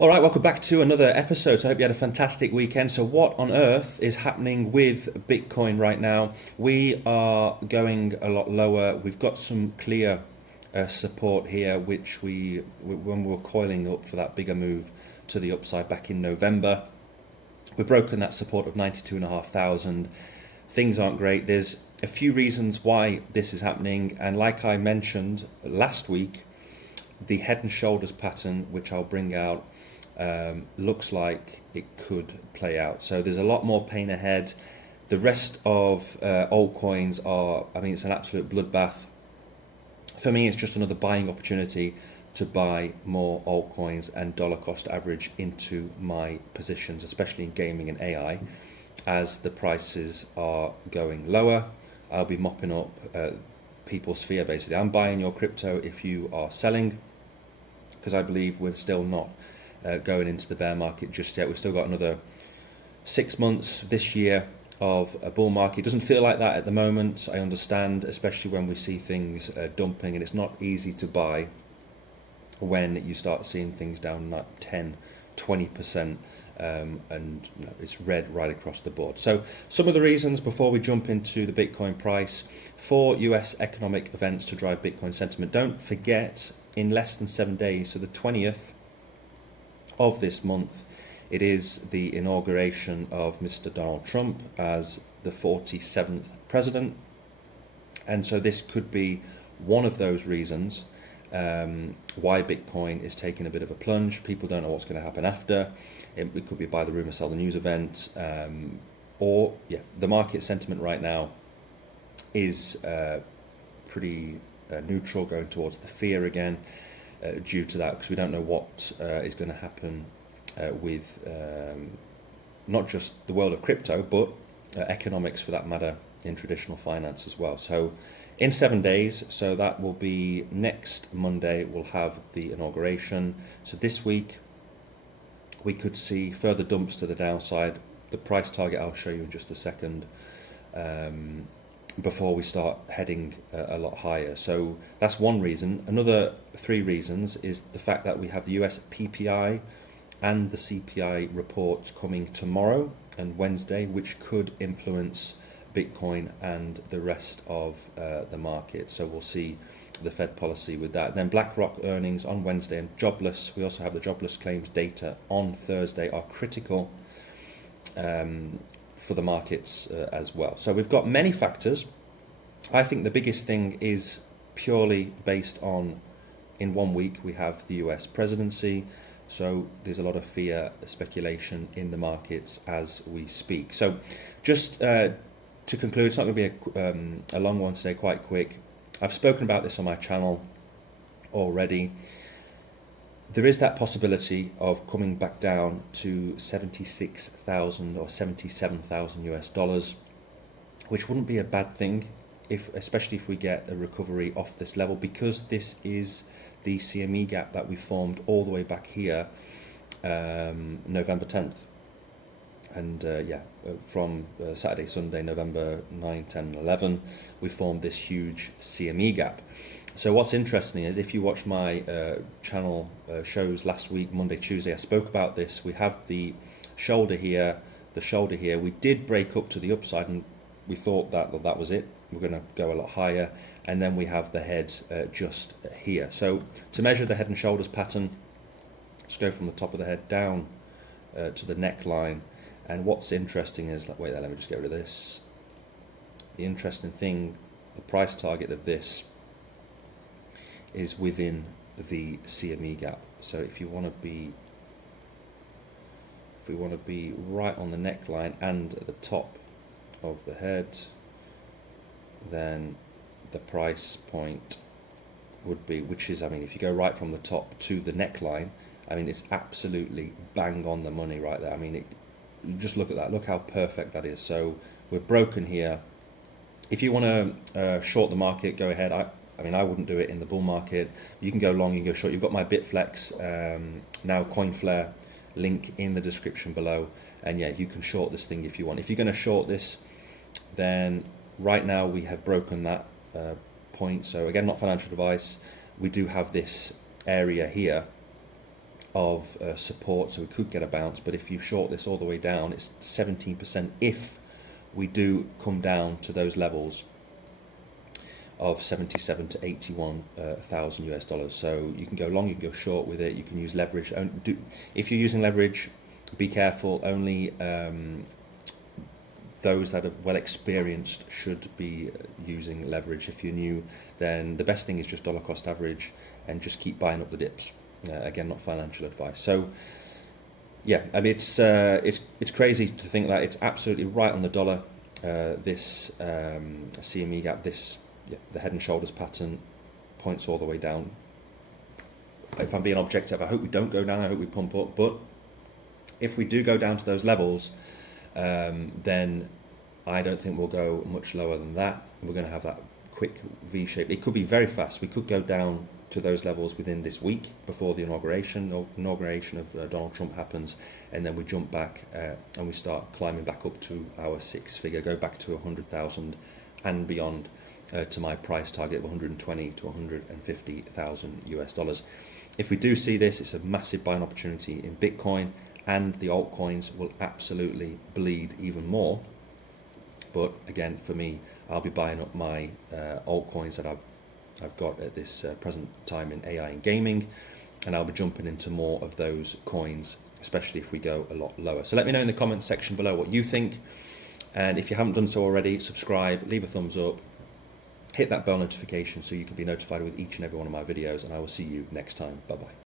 All right, welcome back to another episode. So I hope you had a fantastic weekend. So what on earth is happening with Bitcoin right now? We are going a lot lower. We've got some clear support here, which when we were coiling up for that bigger move to the upside back in November, we've broken that support of 92,500. Things aren't great. There's a few reasons why this is happening, and like I mentioned last week, the head and shoulders pattern, which I'll bring out, looks like it could play out. So there's a lot more pain ahead. The rest of altcoins are, it's an absolute bloodbath. For me, it's just another buying opportunity to buy more altcoins and dollar cost average into my positions, especially in gaming and AI. As the prices are going lower, I'll be mopping up people's fear, basically. I'm buying your crypto if you are selling, because I believe we're still not going into the bear market just yet. We've still got another 6 months this year of a bull market. It doesn't feel like that at the moment, I understand, especially when we see things dumping, and it's not easy to buy when you start seeing things down like 10, 20%, and it's red right across the board. So some of the reasons before we jump into the Bitcoin price for US economic events to drive Bitcoin sentiment. Don't forget, in less than 7 days, so the 20th of this month, it is the inauguration of Mr. Donald Trump as the 47th president. And so this could be one of those reasons why Bitcoin is taking a bit of a plunge. People don't know what's going to happen after. It could be buy the rumor, sell the news event, or the market sentiment right now is pretty neutral, going towards the fear again, due to that, because we don't know what is going to happen with not just the world of crypto, but economics for that matter in traditional finance as well. So in 7 days, so that will be next Monday, we'll have the inauguration. So this week we could see further dumps to the downside. The price target I'll show you in just a second, before we start heading a lot higher. So that's one reason. Another 3 reasons is the fact that we have the US PPI and the CPI reports coming tomorrow and Wednesday, which could influence Bitcoin and the rest of the market. So we'll see the Fed policy with that. Then BlackRock earnings on Wednesday, and jobless. We also have the jobless claims data on Thursday are critical for the markets as well. So we've got many factors. I think the biggest thing is purely based on, in 1 week we have the US presidency, so there's a lot of fear, speculation in the markets as we speak. So just to conclude, it's not going to be a long one today, quite quick. I've spoken about this on my channel already. There is that possibility of coming back down to 76,000 or 77,000 US dollars, which wouldn't be a bad thing, especially if we get a recovery off this level, because this is the CME gap that we formed all the way back here, November 10th. And from Saturday, Sunday, November 9, 10, 11, we formed this huge CME gap. So what's interesting is, if you watch my channel shows last week, Monday, Tuesday, I spoke about this. We have the shoulder here, the shoulder here. We did break up to the upside, and we thought that was it. We're going to go a lot higher. And then we have the head just here. So to measure the head and shoulders pattern, let's go from the top of the head down to the neckline. And what's interesting is, wait there, let me just get rid of this. The interesting thing, the price target of this is within the CME gap. So if we want to be right on the neckline and at the top of the head, then the price point would be, which is, if you go right from the top to the neckline, it's absolutely bang on the money right there. Just look at that, look how perfect that is. So we're broken here. If you want to short the market, go ahead. I wouldn't do it in the bull market. You can go long, you can go short. You've got my Bitflex, now CoinFlare link in the description below. And you can short this thing if you want. If you're going to short this, then right now we have broken that point. So again, not financial advice. We do have this area here of support, so we could get a bounce. But if you short this all the way down, it's 17% if we do come down to those levels of 77 to 81 thousand US dollars. So you can go long, you can go short with it. You can use leverage. If you're using leverage, be careful. Only those that are well experienced should be using leverage. If you're new, then the best thing is just dollar cost average and just keep buying up the dips. Again, not financial advice. So yeah, I mean, it's crazy to think that it's absolutely right on the dollar. This CME gap, the head and shoulders pattern points all the way down. If I'm being objective, I hope we don't go down. I hope we pump up. But if we do go down to those levels, then I don't think we'll go much lower than that. We're going to have that quick V shape. It could be very fast. We could go down to those levels within this week before the inauguration of Donald Trump happens, and then we jump back and we start climbing back up to our six-figure, go back to 100,000 and beyond, to my price target of 120 to 150,000 US dollars. If we do see this, it's a massive buying opportunity in Bitcoin, and the altcoins will absolutely bleed even more. But again, for me, I'll be buying up my altcoins that I've got at this present time in AI and gaming, and I'll be jumping into more of those coins, especially if we go a lot lower. So let me know in the comments section below what you think, and if you haven't done so already, subscribe, leave a thumbs up, hit that bell notification so you can be notified with each and every one of my videos, and I will see you next time. Bye bye.